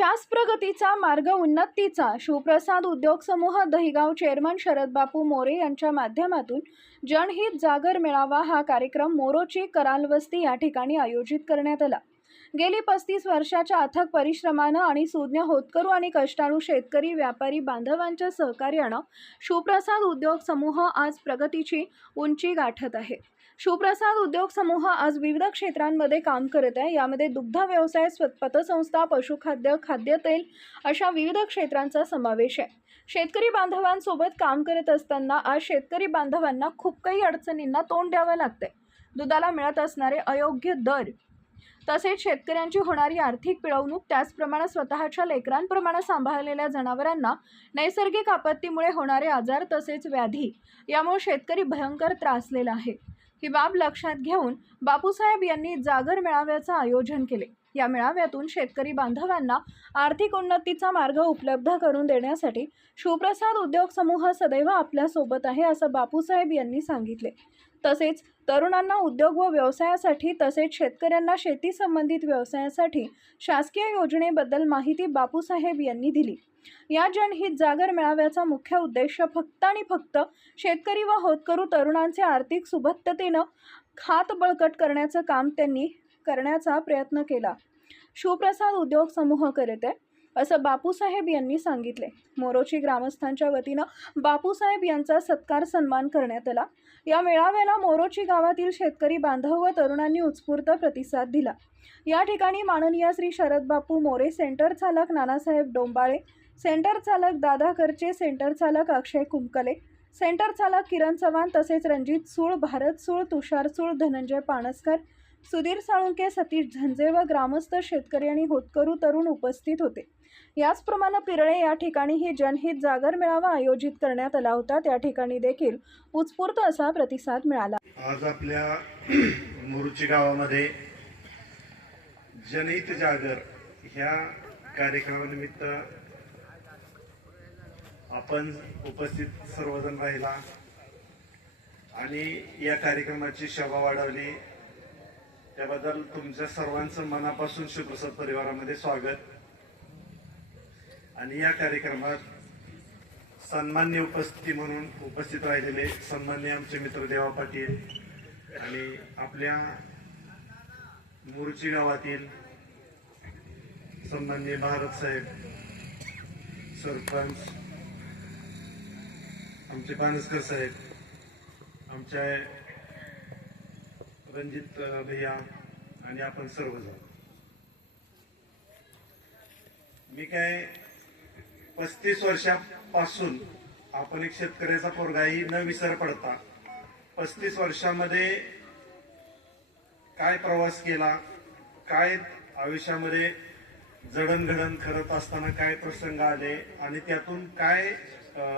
ध्यास प्रगतीचा मार्ग उन्नतीचा शिवप्रसाद उद्योग समूह दहिगाव चेअरमन शरद बापू मोरे यांच्या माध्यमातून जनहित जागर मेळावा हा कार्यक्रम मोरोची करालवस्ती या ठिकाणी आयोजित करण्यात आला। गेली 35 वर्षाच्या अथक परिश्रमानं आणि सुज्ञ होतकरू आणि कष्टाळू शेतकरी व्यापारी बांधवांच्या सहकार्यानं शिवप्रसाद उद्योग समूह आज प्रगतीची उंची गाठत आहे। शिवप्रसाद उद्योग समूह आज विविध क्षेत्रांमध्ये काम करत आहे। यामध्ये दुग्ध व्यवसाय, पतसंस्था, पशुखाद्य, खाद्यतेल अशा विविध क्षेत्रांचा समावेश आहे। शेतकरी बांधवांसोबत काम करत असताना आज शेतकरी बांधवांना खूप काही अडचणींना तोंड द्यावं लागतंय। दुधाला मिळत असणारे अयोग्य दर, तसेच शेतकऱ्यांची होणारी आर्थिक पिळवणूक, त्याचप्रमाणे स्वतःच्या लेकरांप्रमाणे सांभाळलेल्या जनावरांना नैसर्गिक आपत्तीमुळे होणारे आजार तसेच व्याधी यामुळे शेतकरी भयंकर त्रासलेला आहे। ही बाब लक्षात घेऊन बापूसाहेब यांनी जागर मेळाव्याचं आयोजन केले। या मेळाव्यातून शेतकरी बांधवांना आर्थिक उन्नतीचा मार्ग उपलब्ध करून देण्यासाठी शिवप्रसाद उद्योग समूह सदैव आपल्या सोबत आहे असं बापूसाहेब यांनी सांगितले। तसेच तरुणांना उद्योग व व्यवसायासाठी तसेच शेतकऱ्यांना शेती संबंधित व्यवसायासाठी शासकीय योजनेबद्दल माहिती बापूसाहेब यांनी दिली। या जनहित जागर मेळाव्याचा मुख्य उद्देश फक्त आणि फक्त शेतकरी व होतकरू तरुणांचे आर्थिक सुबत्तेनं खात बळकट करण्याचं काम त्यांनी करण्याचा प्रयत्न केला। शिवप्रसाद उद्योग समूह करत आहे असं बापूसाहेब यांनी सांगितले। मोरोची ग्रामस्थांच्या वतीनं बापूसाहेब यांचा सत्कार सन्मान करण्यात आला। या मेळाव्याला मोरोची गावातील शेतकरी बांधव व तरुणांनी उत्स्फूर्त प्रतिसाद दिला। या ठिकाणी माननीय श्री शरद बापू मोरे, सेंटर चालक नानासाहेब डोंबाळे, सेंटर चालक दादा करचे, सेंटर चालक अक्षय कुमकले, सेंटर चालक किरण चव्हाण तसेच रणजित सूळ, भारत सूळ, तुषार सूळ, धनंजय पाणसकर, सुधीर साळुंके, सतीश झंजे व ग्रामस्थ शेतकरी आणि होतकरू तरुण उपस्थित होते। याचप्रमाणे पिरळे या ठिकाणी ही जनहित जागर मेळावा आयोजित करण्यात आला होता। त्या ठिकाणी देखील उत्स्फूर्त असा प्रतिसाद मिळाला। आज आपल्या मोरोची गावामध्ये जनहित जागर ह्या कार्यक्रमानिमित्त आपण उपस्थित सर्वजण राहिला आणि या कार्यक्रमाची शोभा वाढवली, त्याबद्दल तुमच्या सर्वांचं मनापासून शिवप्रसाद परिवारामध्ये स्वागत। आणि या कार्यक्रमात सन्मान्य उपस्थिती म्हणून उपस्थित राहिलेले सन्मान्य आमचे मित्र देवा पाटील आणि आपल्या मोरोची गावातील सन्मान्य भारत साहेब, सरपंच आमचे पानसकर साहेब, आमच्या रणजित भैया आणि आपण सर्वजण। मी काय 35 वर्षापासून आपण एक शेतकऱ्याचा पोरगाही न विसर पडता 35 वर्षामध्ये काय प्रवास केला, काय आयुष्यामध्ये जडणघडण करत असताना काय प्रसंग आले आणि त्यातून काय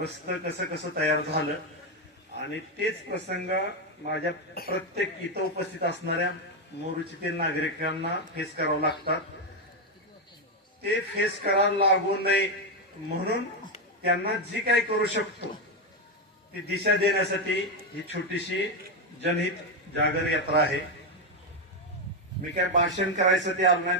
रस्तं कसं कसं तयार झालं आणि तेच प्रसंग माझ्या प्रत्येक इथं उपस्थित असणाऱ्या मोरोचीतील नागरिकांना फेस करावं लागतात। ते फेस करायला लागू नये म्हणून त्यांना जी काय करू शकतो ती दिशा देण्यासाठी ही छोटीशी जनहित जागर यात्रा आहे। मी काय भाषण करायसाठी आलो नाही।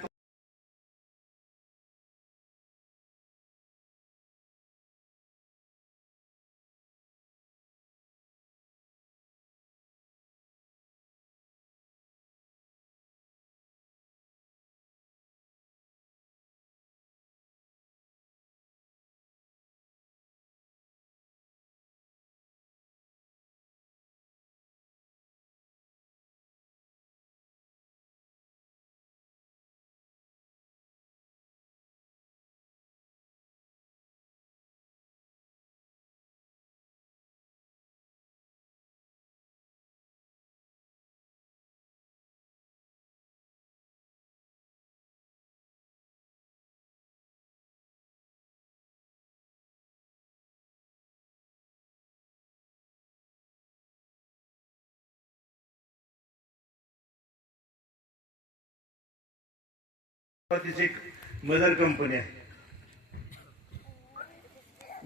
तिची एक मदर कंपनी आहे।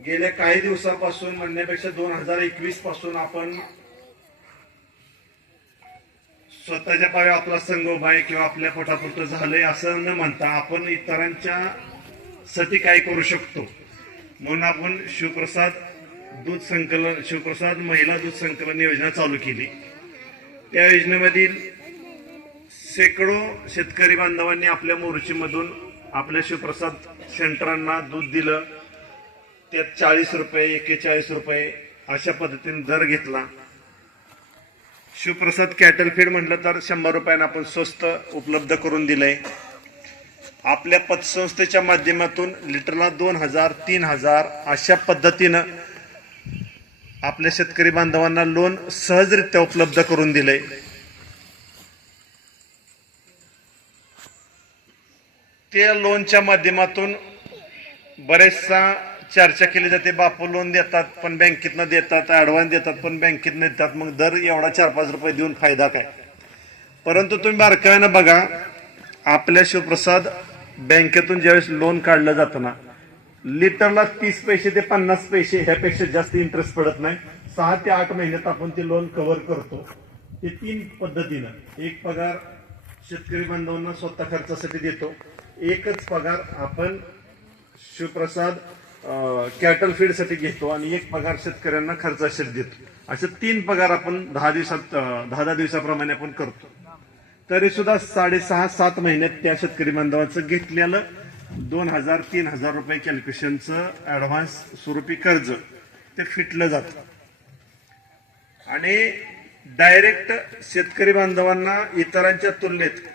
गेल्या काही दिवसापासून म्हणण्यापेक्षा 2021 पासून आपण स्वतःच्या पायावर आपला संघ उभा आहे किंवा आपल्या पोटापुरतं झालंय असं न म्हणता आपण इतरांच्या साठी काय करू शकतो म्हणून आपण शिवप्रसाद महिला दूध संकलन योजना चालू केली. त्या योजनेमधील शेकडो शेतकरी बांधवांनी आपल्या मोर्चीमधून आपल्या शिवप्रसाद सेंटरांना दूध दिलं. त्यात 40 रुपये 41 रुपये अशा पद्धतीने दर घेतला. शिवप्रसाद कॅटल फीड म्हटलं तर 100 रुपयांना आपण स्वस्त उपलब्ध करून दिलंय. आपल्या पतसंस्थेच्या माध्यमातून लिटरला 2000 3000 अशा पद्धतीनं आपल्या शेतकरी बांधवांना लोन सहजरित्या उपलब्ध करून दिलंय. त्या लोनच्या माध्यमातून बरेचसा चर्चा केली जाते. बापू लोन देतात पण बँकेतनं देतात, ऍडव्हान्स देतात पण बँकेतनं देतात, मग दर एवढा 4-5 रुपये देऊन फायदा काय. परंतु तुम्ही बारकाईनं बघा, आपल्या शिवप्रसाद बँकेतून ज्यावेळेस लोन काढलं जातं ना, लिटरला 30 पैसे ते 50 पैसे ह्यापेक्षा जास्त इंटरेस्ट पडत नाही. 6 ते 8 महिन्यात आपण ते लोन कव्हर करतो. ते 3 पद्धतीनं, एक पगार शेतकरी बांधवांना स्वतः खर्चासाठी देतो, एकच पगार आपण शिवप्रसाद कॅटल फीड साठी घेतो आणि एक पगार शेतकऱ्यांना खर्चासाठी देतो. असे 3 पगार आपण 10 दिवसाप्रमाणे आपण करतो. तरी सुद्धा 6.5-7 महिन्यात त्या शेतकरी बांधवाचं घेतलेलं 2000-3000 रुपये कॅल्क्युलेशनचं ऍडव्हान्स स्वरूपी कर्ज ते फिटलं जातं आणि डायरेक्ट शेतकरी बांधवांना इतरांच्या तुलनेत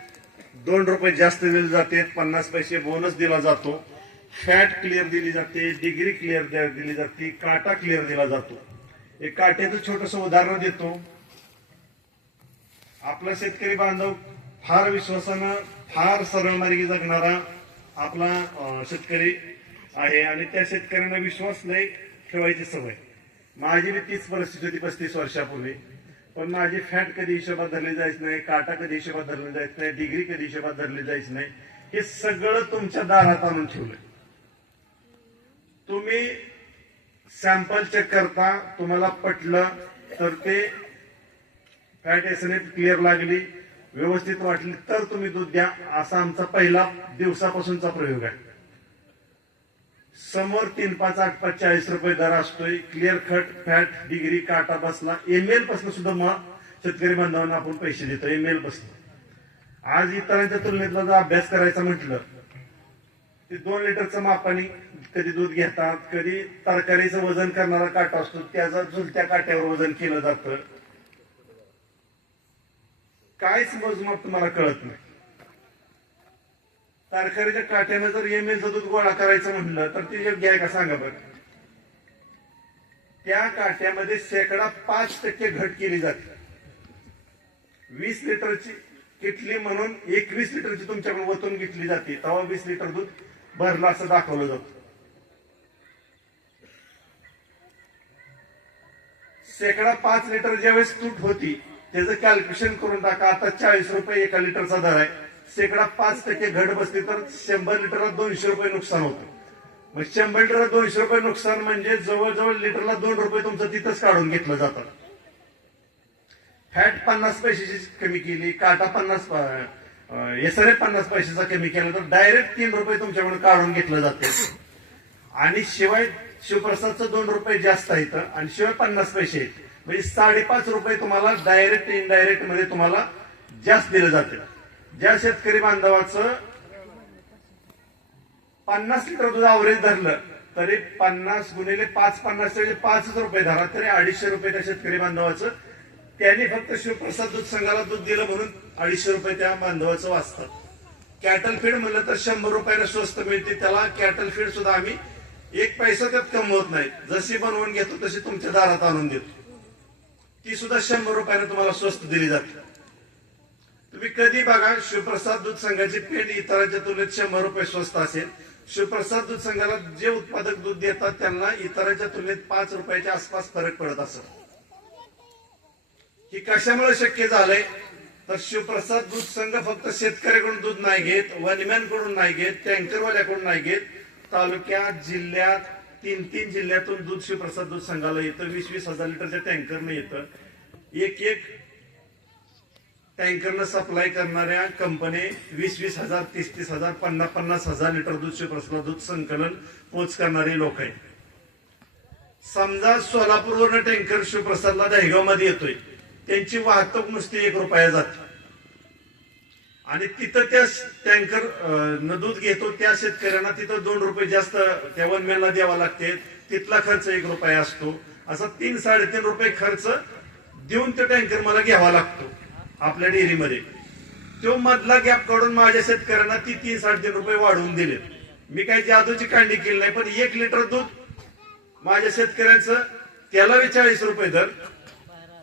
2 रुपये जास्त दिले जाते. 50 पैसे बोनस दिला जातो. फॅट क्लिअर दिली जाते, डिग्री क्लिअर दिली जाते, काटा क्लिअर दिला जातो. एक काट्याचं छोटस उदाहरण देतो. आपला शेतकरी बांधव फार विश्वासानं, फार सरळ मार्गी जगणारा आपला शेतकरी आहे आणि त्या शेतकऱ्यांना विश्वास लय ठेवायची सवय. माझी बी तीच परिस्थिती होती 35 वर्षापूर्वी. पण माझी फॅट कधी हिशोबात धरली जायच नाही, काटा कधी हिशोबात धरली जायच नाही, डिग्री कधी हिशोबात धरली जायच नाही. हे सगळं तुमच्या दारात आणून ठेवलंय. तुम्ही सॅम्पल चेक करता, तुम्हाला पटलं तर ते फॅट एसएनएफ क्लिअर लागली, व्यवस्थित वाटली तर तुम्ही दूध द्या. असा आमचा पहिला दिवसापासूनचा प्रयोग आहे. समोर 3-5-8-5 40 रुपये दर असतोय. क्लिअर कट फॅट डिग्री काटा बसला. एमएल पासून सुद्धा मग शेतकरी बांधवांना आपण पैसे देतो एमएल पासून. आज इतरांच्या तुलनेतला जर अभ्यास करायचा म्हटलं ते 2 लिटरचं मापाने कधी दूध घेतात, कधी तरकारीचं वजन करणारा काटा असतो त्याचा झुलत्या काट्यावर वजन केलं जातं. काहीच मोजमाप तुम्हाला कळत नाही. तरकारीच्या काट्यानं जर एमएलचं दूध गोळा करायचं म्हटलं तर ते योग्य आहे का सांगा बरं. त्या काट्यामध्ये 5% घट केली जाते. 20 लिटरची किटली म्हणून 21 लिटरची तुमच्याकडून वतून घेतली जाते, तेव्हा 20 लिटर दूध भरलं असं दाखवलं जातं. 5 लिटर ज्यावेळेस तूट होती त्याचं कॅल्क्युलेशन करून टाका. आता 40 रुपये 1 लिटरचा दर आहे. 5% घट बसली तर 100 लिटरला 200 रुपये नुकसान होतं. मग 100 लिटरला 200 रुपये नुकसान म्हणजे जवळजवळ लिटरला 2 रुपये तुमचं तिथंच काढून घेतलं जातं. फॅट 50 पैशाची कमी केली, काटा 50 एसआरएफ 50 पैशाचा कमी केला तर डायरेक्ट 3 रुपये तुमच्याकडून काढून घेतलं जाते. आणि शिवाय शिवप्रसादचं 2 रुपये जास्त आहेत आणि शिवाय 50 पैसे आहेत. म्हणजे 5.5 रुपये तुम्हाला डायरेक्ट इनडायरेक्ट मध्ये तुम्हाला जास्त दिलं जाते. ज्या शेतकरी बांधवाचं 50 लिटर दूध अवरेज धरलं तरी 50 गुणिले 5 5 रुपये धरा तरी 250 रुपये त्या शेतकरी बांधवाचं. त्यांनी फक्त शिवप्रसाद दूध संघाला दूध दिलं म्हणून 250 रुपये त्या बांधवाचं वाचतात. कॅटल फीड म्हणलं तर 100 रुपयाला स्वस्त मिळते. त्याला कॅटल फीड सुद्धा आम्ही 1 पैसा त्यात कमवत नाही. जशी बनवून घेतो तशी तुमच्या दारात आणून देतो. ती सुद्धा 100 रुपयाने तुम्हाला स्वस्त दिली जाते. तुम्ही कधी बघा शिवप्रसाद दूध संघाची पेंड इतरांच्या तुलनेत 100 रुपये स्वस्त असेल. शिवप्रसाद दूध संघाला जे उत्पादक दूध देतात त्यांना इतरांच्या तुलनेत 5 रुपयाच्या आसपास फरक पडत असेल. ही कशामुळे शक्य झालंय तर शिवप्रसाद दूध संघ फक्त शेतकऱ्याकडून दूध नाही घेत, वनमॅनकडून नाही घेत, टँकरवाल्याकडून नाही घेत. तालुक्यात जिल्ह्यात 3 जिल्ह्यातून दूध शिवप्रसाद दूध संघाला येतं. 20,000 लिटरच्या टँकरने येतं. एक टँकरनं सप्लाय करणाऱ्या कंपनी 20-20 हजार, 30-30 हजार, 50-50 हजार लिटर दूध शिवप्रसाद दूध संकलन पोच करणारे लोक आहेत. समजा सोलापूरवरून टँकर शिवप्रसादला दहेगाव मध्ये येतोय, त्यांची वाहतूक नुसती 1 रुपया जाते आणि तिथं त्या टँकर न दूध घेतो त्या शेतकऱ्यांना तिथं 2 रुपये जास्त त्या वनमॅनला द्यावा लागते. तिथला खर्च 1 रुपया असतो. असा 3-3.5 रुपये खर्च देऊन तो टँकर मला घ्यावा लागतो आपल्या डेअरीमध्ये. तो मधला गॅप काढून माझ्या शेतकऱ्यांना ती 3-3.5 रुपये वाढवून दिले. मी काही जादूची कांडी केली नाही, पण 1 लिटर दूध माझ्या शेतकऱ्यांचं त्याला 40 रुपये दर,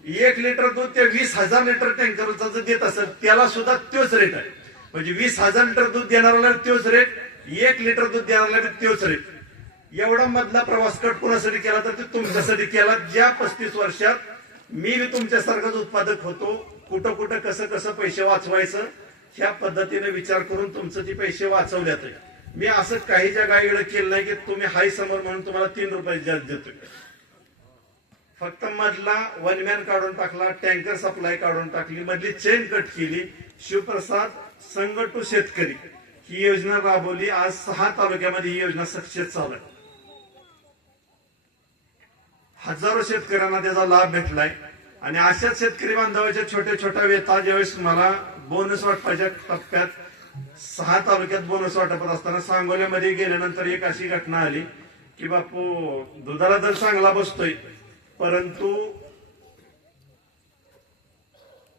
1 लिटर दूध त्या 20,000 लिटर टँकरचा जर देत असेल त्याला सुद्धा तोच रेट आहे. म्हणजे 20,000 लिटर दूध देणाऱ्याला तोच रेट, 1 लिटर दूध देणाऱ्याला तोच रेट. एवढा मधला प्रवास कट कोणासाठी केला तर ते तुमच्यासाठी केला. ज्या 35 वर्षात मी तुमच्यासारखाच उत्पादक होतो, कुठं कुठं कसं कसं पैसे वाचवायचं ह्या पद्धतीने विचार करून तुमचं ते पैसे वाचवल्यात. मी असं काही जगाकडे केलं नाही की तुम्ही हाय समोर म्हणून तुम्हाला 3 रुपये जास्त देतोय. फक्त मधला वनमॅन काढून टाकला, टँकर सप्लाय काढून टाकली, मधली चेन कट केली. शिवप्रसाद संघ टू शेतकरी ही योजना राबवली. आज 6 तालुक्यामध्ये ही योजना सक्सेस चालू आहे. हजारो शेतकऱ्यांना त्याचा लाभ भेटलाय. आणि अशाच शेतकरी बांधवाच्या छोट्या छोट्या व्यथा ज्यावेळेस मला बोनस वाटपाच्या टप्प्यात 6 तालुक्यात बोनस वाटपत असताना सांगोल्यामध्ये गेल्यानंतर एक अशी घटना आली की बापू दुधाला दर चांगला बसतोय, परंतु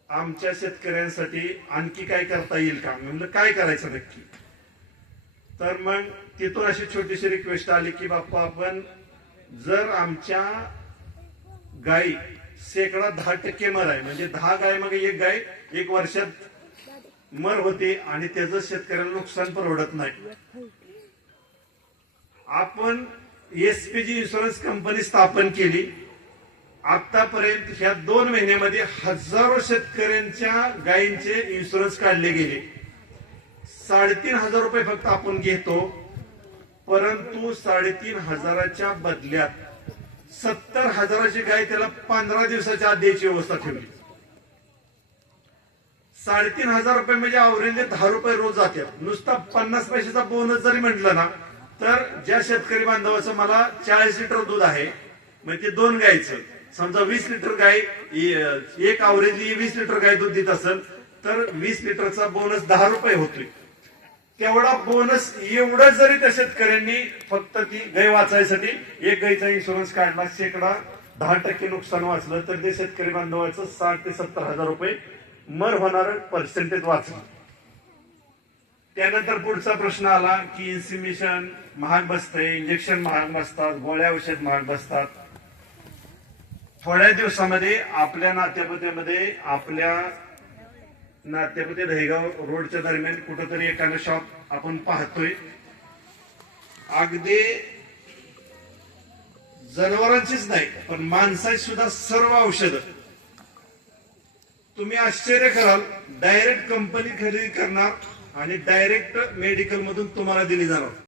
आमच्या शेतकऱ्यांसाठी आणखी काय करता येईल का. म्हणलं काय करायचं नक्की. तर मग तिथून अशी छोटीशी रिक्वेस्ट आली की बापू आपण जर आमच्या गाई शेकडा 10% मर आहे, म्हणजे 10 गाय मग 1 गाय 1 वर्षात मर होते आणि त्याचं शेतकऱ्याला नुकसान परवडत नाही. आपण एसपीजी इन्शुरन्स कंपनी स्थापन केली. आतापर्यंत ह्या 2 महिन्यामध्ये हजारो शेतकऱ्यांच्या गायींचे इन्शुरन्स काढले गेले. 3,500 रुपये फक्त आपण घेतो, परंतु 3,500च्या बदल्यात 70,000ची गाय त्याला 15 दिवसाच्या आत द्यायची व्यवस्था ठेवली. 3,500 रुपये म्हणजे अवरेज 10 रुपये रोज जातात. नुसता 50 पैशाचा बोनस जरी म्हटलं ना तर ज्या शेतकरी बांधवाचं मला 40 लिटर दूध आहे, म्हणजे 2 गायचं समजा 20 लिटर गाय एक अवरेजली 20 लिटर गाय दूध देत असेल तर 20 लिटरचा बोनस 10 रुपये होतोय. तेवढा बोनस एवढं जरी त्या शेतकऱ्यांनी फक्त ती गाय वाचायसाठी 1 गायचा इन्शुरन्स काढला, शेकडा 10% नुकसान वाचलं तर ते शेतकरी बांधवाचं 60,000 ते 70,000 रुपये मर होणार पर्सेंटेज वाचलं. त्यानंतर पुढचा प्रश्न आला की इन्सिमिशन महाग बसतंय, इंजेक्शन महाग बसतात, गोळ्या औषध महाग बसतात. थोड्या दिवसामध्ये आपल्या नात्यापते दहेगाव रोडच्या दरम्यान कुठंतरी एखादं शॉप आपण पाहतोय. अगदी जनावरांचीच नाही पण माणसाची सुद्धा सर्व औषधं तुम्ही आश्चर्य कराल, डायरेक्ट कंपनी खरेदी करणार आणि डायरेक्ट मेडिकल मधून तुम्हाला दिली जाणार.